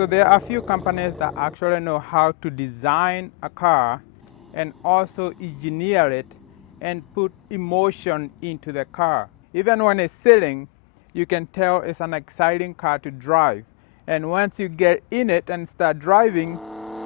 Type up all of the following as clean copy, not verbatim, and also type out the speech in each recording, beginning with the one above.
So there are a few companies that actually know how to design a car and also engineer it and put emotion into the car. Even when it's sitting, you can tell it's an exciting car to drive. And once you get in it and start driving,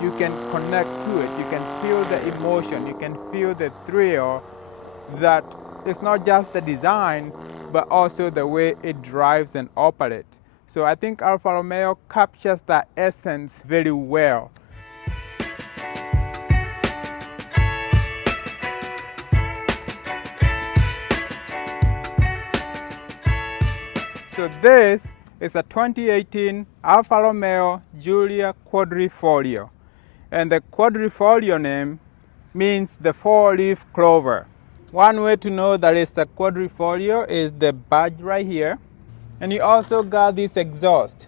you can connect to it. You can feel the emotion. You can feel the thrill that it's not just the design, but also the way it drives and operates. So I think Alfa Romeo captures that essence very well. So this is a 2018 Alfa Romeo Giulia Quadrifoglio. And the Quadrifoglio name means the four-leaf clover. One way to know that it's the Quadrifoglio is the badge right here. And you also got this exhaust.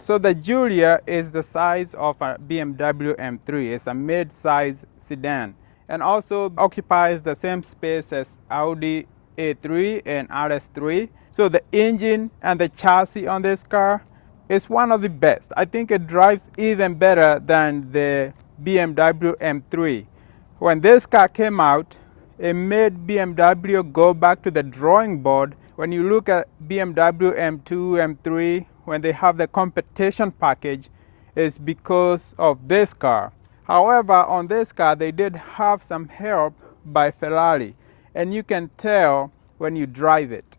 So the Giulia is the size of a BMW M3. It's a mid-size sedan and also occupies the same space as Audi A3 and RS3. So the engine and the chassis on this car is one of the best. I think it drives even better than the BMW M3. When this car came out, it made BMW go back to the drawing board. When you look at BMW M2, M3, when they have the competition package, is because of this car. However, on this car, they did have some help by Ferrari, and you can tell when you drive it.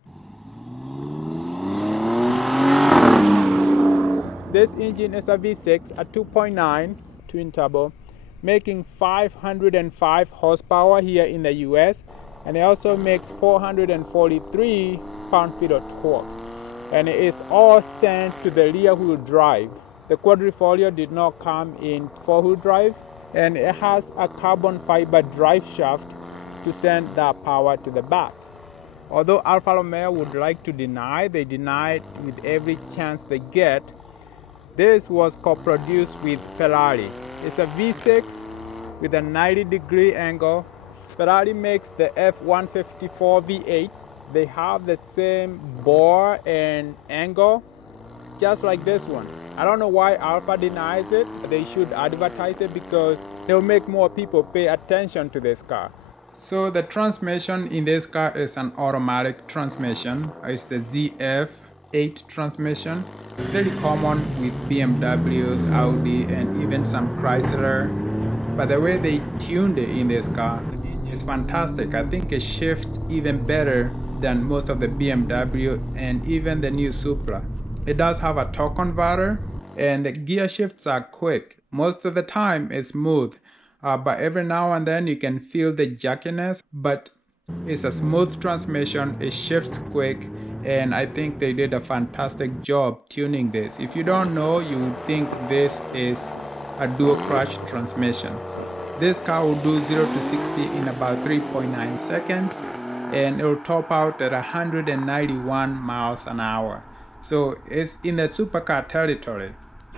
This engine is a V6, a 2.9 twin turbo, making 505 horsepower here in the US, and it also makes 443 pound-feet of torque. And it is all sent to the rear wheel drive. The Quadrifoglio did not come in four-wheel drive, and it has a carbon fiber drive shaft to send that power to the back. Although Alfa Romeo would like to deny, they deny it with every chance they get. This was co-produced with Ferrari. It's a V6 with a 90-degree angle. Ferrari makes the F154 V8. They have the same bore and angle, just like this one. I don't know why Alfa denies it, but they should advertise it because they'll make more people pay attention to this car. So the transmission in this car is an automatic transmission. It's the ZF8 transmission. Very common with BMWs, Audi, and even some Chrysler. But the way they tuned it in this car is fantastic. I think it shifts even better than most of the BMW and even the new Supra. It does have a torque converter, and the gear shifts are quick. Most of the time it's smooth, but every now and then you can feel the jerkiness, but it's a smooth transmission. It shifts quick, and I think they did a fantastic job tuning this. If you don't know, you would think this is a dual clutch transmission. This car will do 0 to 60 in about 3.9 seconds, and it will top out at 191 miles an hour. So it's in the supercar territory.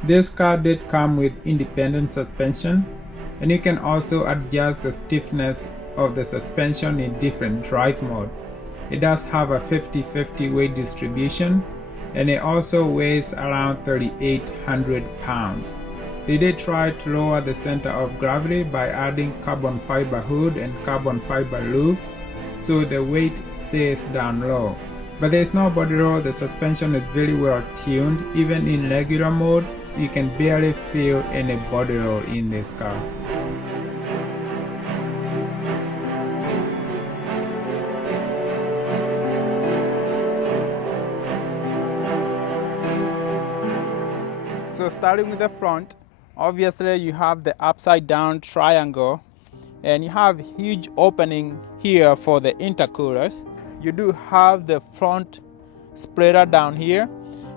This car did come with independent suspension, and you can also adjust the stiffness of the suspension in different drive mode. It does have a 50-50 weight distribution, and it also weighs around 3,800 pounds. They did try to lower the center of gravity by adding carbon fiber hood and carbon fiber roof, so the weight stays down low. But there's no body roll. The suspension is very well tuned. Even in regular mode, you can barely feel any body roll in this car. So starting with the front, obviously you have the upside down triangle, and you have huge opening here for the intercoolers. You do have the front splitter down here,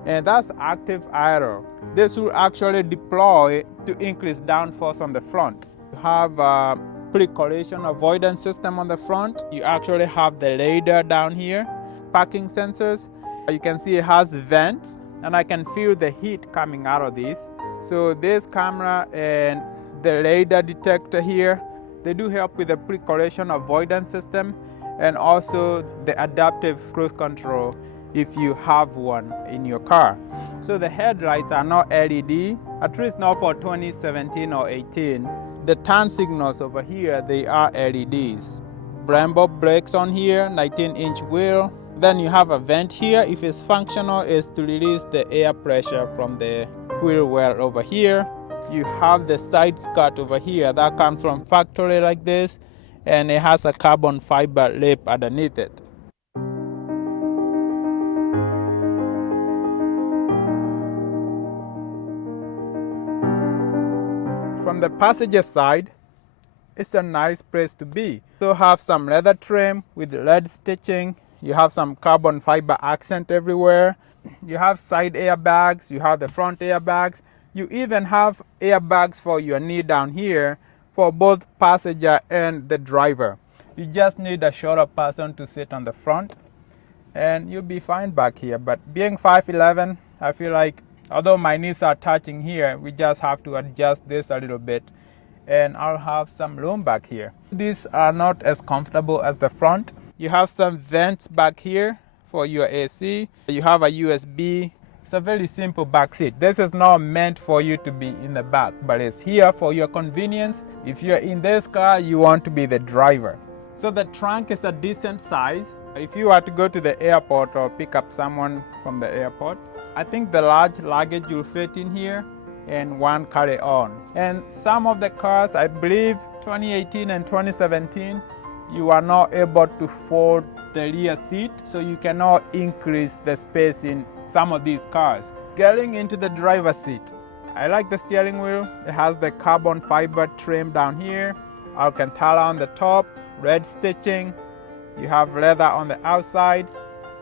and that's active aero. This will actually deploy to increase downforce on the front. You have a pre-collision avoidance system on the front. You actually have the radar down here, parking sensors. You can see it has vents, and I can feel the heat coming out of these. So this camera and the radar detector here They do help with the pre-collision avoidance system and also the adaptive cruise control if you have one in your car. So the headlights are not LED, at least not for 2017 or 18. The turn signals over here, they are LEDs. Brembo brakes on here, 19-inch wheel. Then you have a vent here. If it's functional, is to release the air pressure from the wheel well over here. You have the side skirt over here that comes from factory like this, and it has a carbon fiber lip underneath it. From the passenger side, it's a nice place to be. So have some leather trim with lead stitching. You have some carbon fiber accent everywhere. You have side airbags. You have the front airbags. You even have airbags for your knee down here for both passenger and the driver. You just need a shorter person to sit on the front and you'll be fine back here. But being 5'11", I feel like although my knees are touching here, we just have to adjust this a little bit and I'll have some room back here. These are not as comfortable as the front. You have some vents back here for your AC. You have a USB. It's a very simple back seat. This is not meant for you to be in the back, but it's here for your convenience. If you're in this car, you want to be the driver. So the trunk is a decent size. If you are to go to the airport or pick up someone from the airport, I think the large luggage will fit in here and one carry-on. And some of the cars, I believe 2018 and 2017, you are not able to fold the rear seat, so you cannot increase the space in some of these cars. Getting into the driver's seat, I like the steering wheel. It has the carbon fiber trim down here, Alcantara on the top, red stitching. You have leather on the outside.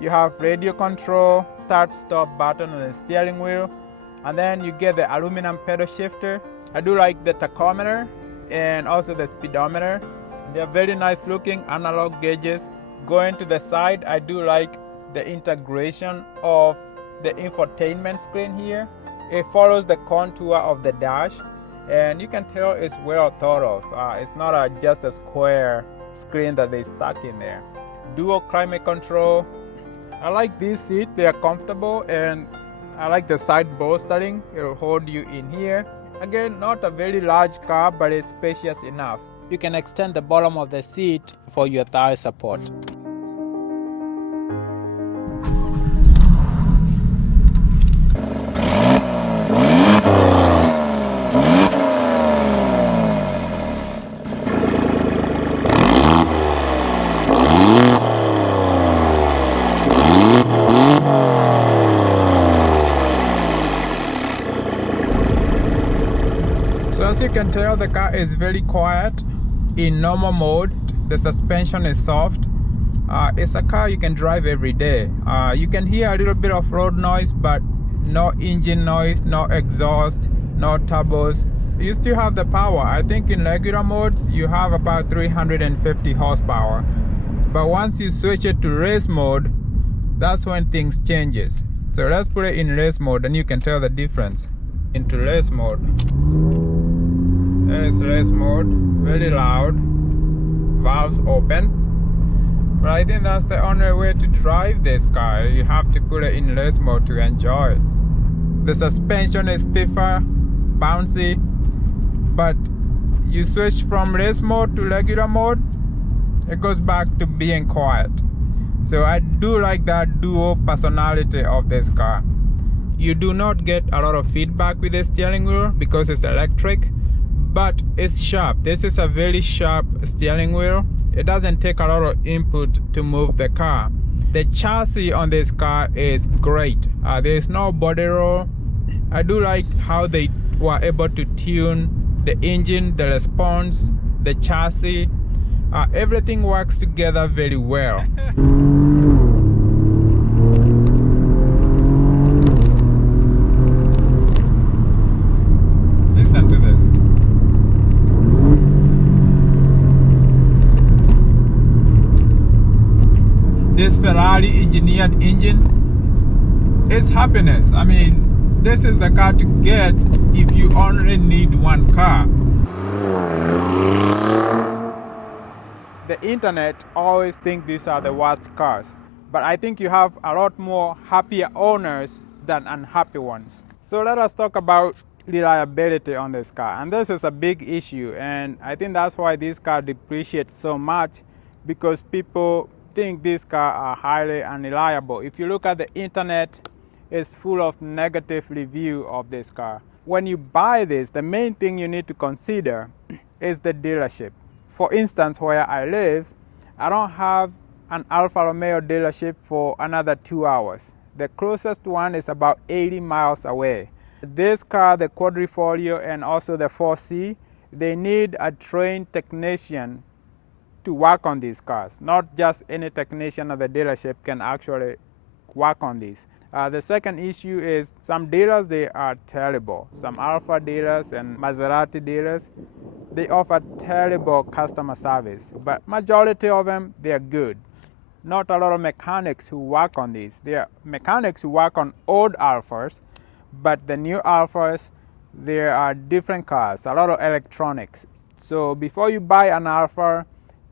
You have radio control, start-stop button on the steering wheel, and then you get the aluminum pedal shifter. I do like the tachometer and also the speedometer. They're very nice looking analog gauges. Going to the side, I do like the integration of the infotainment screen here. It follows the contour of the dash and you can tell it's well thought of. It's not just a square screen that they stuck in there. Dual climate control. I like these seats, they are comfortable, and I like the side bolstering. It will hold you in here. Again, not a very large car, but it's spacious enough. You can extend the bottom of the seat for your thigh support. So as you can tell, the car is very quiet. In normal mode, the suspension is soft. It's a car you can drive every day. You can hear a little bit of road noise, but no engine noise, no exhaust, no turbos. You still have the power. I think in regular modes, you have about 350 horsepower. But once you switch it to race mode, that's when things changes. So let's put it in race mode and you can tell the difference. Into race mode. There's race mode, very loud, valves open. But I think that's the only way to drive this car. You have to put it in race mode to enjoy it. The suspension is stiffer, bouncy, but you switch from race mode to regular mode, it goes back to being quiet. So I do like that dual personality of this car. You do not get a lot of feedback with the steering wheel because it's electric, but it's sharp. This is a very sharp steering wheel. It doesn't take a lot of input to move the car. The chassis on this car is great. There's no body roll. I do like how they were able to tune the engine, the response, the chassis. Everything works together very well. Listen to this. This Ferrari engineered engine is happiness. I mean, this is the car to get if you only need one car. the internet always think these are the worst cars. But I think you have a lot more happier owners than unhappy ones. So let us talk about reliability on this car. And this is a big issue. And I think that's why this car depreciates so much, because people think these cars are highly unreliable. If you look at the internet, it's full of negative review of this car. When you buy this, the main thing you need to consider is the dealership. For instance, where I live, I don't have an Alfa Romeo dealership for another 2 hours. The closest one is about 80 miles away. This car, the Quadrifoglio and also the 4C, they need a trained technician to work on these cars. Not just any technician at the dealership can actually work on these. The second issue is some dealers, they are terrible. Some Alfa dealers and Maserati dealers, they offer terrible customer service, but majority of them, they are good. Not a lot of mechanics who work on these. There are mechanics who work on old Alfas, but the new Alfas, there are different cars, a lot of electronics. So before you buy an Alfa,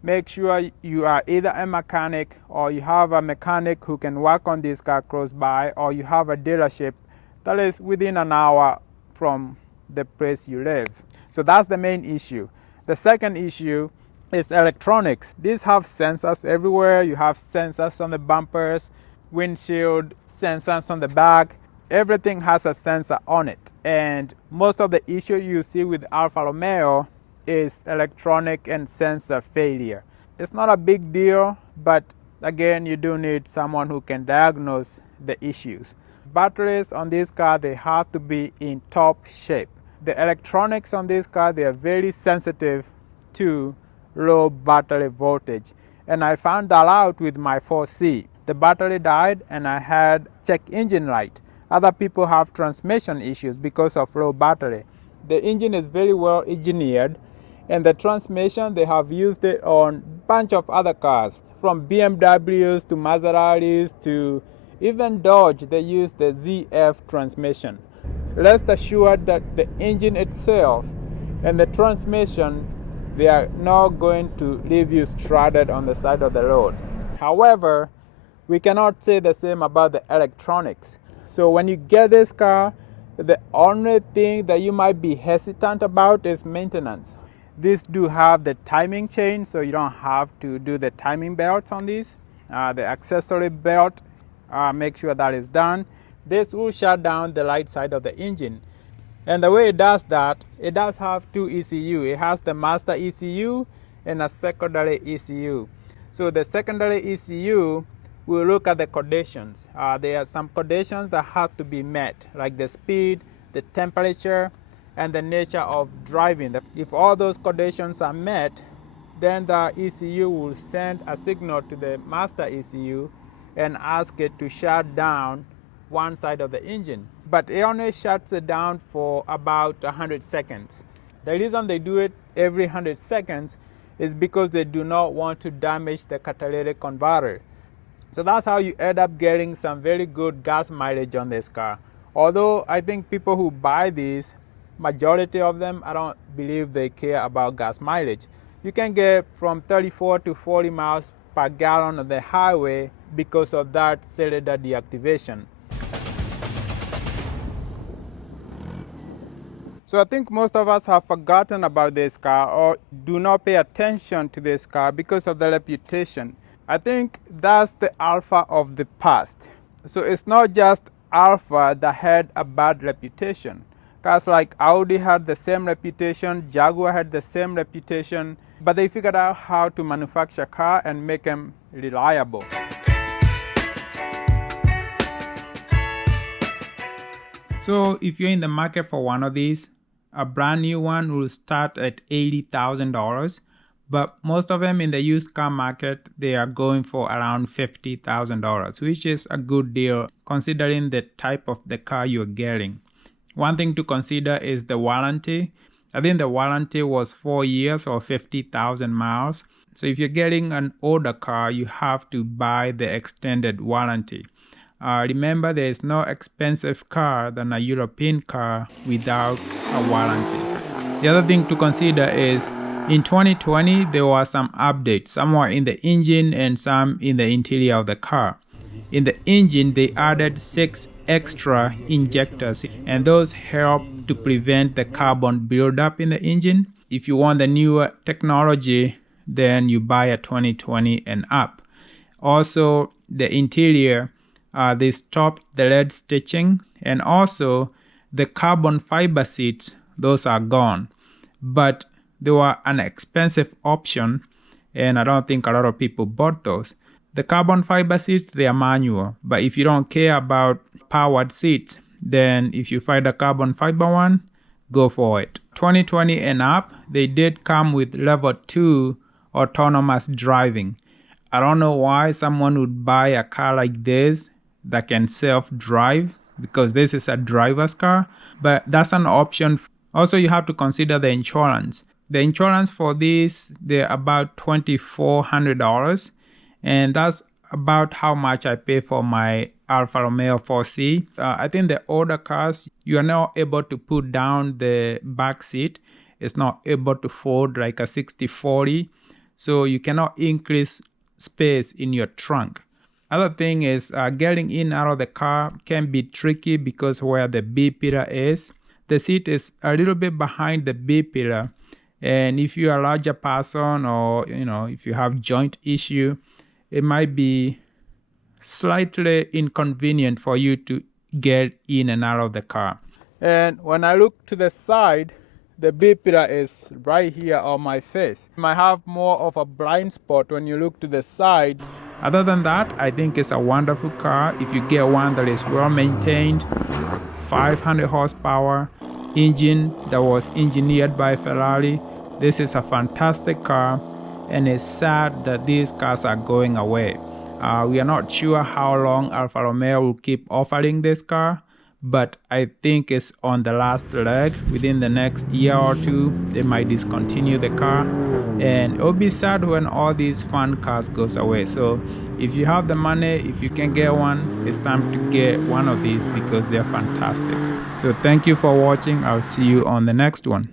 make sure you are either a mechanic or you have a mechanic who can work on this car close by, or you have a dealership that is within an hour from the place you live. So that's the main issue. The second issue is electronics. These have sensors everywhere. You have sensors on the bumpers, windshield, sensors on the back. Everything has a sensor on it. And most of the issue you see with Alfa Romeo is electronic and sensor failure. It's not a big deal, but again, you do need someone who can diagnose the issues. Batteries on this car, they have to be in top shape. The electronics on this car, they are very sensitive to low battery voltage. And I found that out with my 4C. The battery died and I had check engine light. Other people have transmission issues because of low battery. The engine is very well engineered, and the transmission, they have used it on a bunch of other cars, from BMWs to Maseratis to even Dodge. They use the ZF transmission. Rest assured that the engine itself and the transmission, they are not going to leave you stranded on the side of the road. However, we cannot say the same about the electronics. So when you get this car, the only thing that you might be hesitant about is maintenance. These do have the timing chain, so you don't have to do the timing belts on these. The accessory belt, make sure that is done. This will shut down the right side of the engine. And the way it does that, it does have two ECU. It has the master ECU and a secondary ECU. So the secondary ECU will look at the conditions. There are some conditions that have to be met, like the speed, the temperature, and the nature of driving. If all those conditions are met, then the ECU will send a signal to the master ECU and ask it to shut down one side of the engine. But it only shuts it down for about 100 seconds. The reason they do it every 100 seconds is because they do not want to damage the catalytic converter. So that's how you end up getting some very good gas mileage on this car. Although I think people who buy these, majority of them, I don't believe they care about gas mileage. You can get from 34 to 40 miles per gallon on the highway because of that cylinder deactivation. So I think most of us have forgotten about this car or do not pay attention to this car because of the reputation. I think that's the Alfa of the past. So it's not just Alfa that had a bad reputation. Cars like Audi had the same reputation, Jaguar had the same reputation, but they figured out how to manufacture car and make them reliable. So if you're in the market for one of these, a brand new one will start at $80,000, but most of them in the used car market, they are going for around $50,000, which is a good deal considering the type of the car you're getting. One thing to consider is the warranty. I think the warranty was 4 years or 50,000 miles. So if you're getting an older car, you have to buy the extended warranty. Remember, there is no expensive car than a European car without a warranty. The other thing to consider is In 2020, there were some updates. Some were in the engine and some in the interior of the car. In the engine, they added 6 extra injectors, and those help to prevent the carbon buildup in the engine. If you want the newer technology, then you buy a 2020 and up. Also, the interior, they stopped the lead stitching, and also the carbon fiber seats, those are gone. But they were an expensive option, and I don't think a lot of people bought those. The carbon fiber seats, they are manual, but if you don't care about powered seats, then if you find a carbon fiber one, go for it. 2020 and up, they did come with level 2 autonomous driving. I don't know why someone would buy a car like this that can self-drive, because this is a driver's car, but that's an option. Also, you have to consider the insurance. The insurance for this, they're about $2,400, and that's about how much I pay for my Alfa Romeo 4C. I think the older cars, you are not able to put down the back seat. It's not able to fold like a 60/40, so you cannot increase space in your trunk. Other thing is getting in and out of the car can be tricky because where the B pillar is, the seat is a little bit behind the B pillar. And if you're a larger person, or if you have joint issue, it might be slightly inconvenient for you to get in and out of the car. And when I look to the side, the B pillar is right here on my face. You might have more of a blind spot when you look to the side. Other than that, I think it's a wonderful car. If you get one that is well maintained, 500 horsepower, engine that was engineered by Ferrari, this is a fantastic car, and it's sad that these cars are going away. We are not sure how long Alfa Romeo will keep offering this car, but I think it's on the last leg. Within the next year or two, they might discontinue the car, and it will be sad when all these fun cars goes away. So if you have the money, if you can get one, it's time to get one of these because they're fantastic. So thank you for watching. I'll see you on the next one.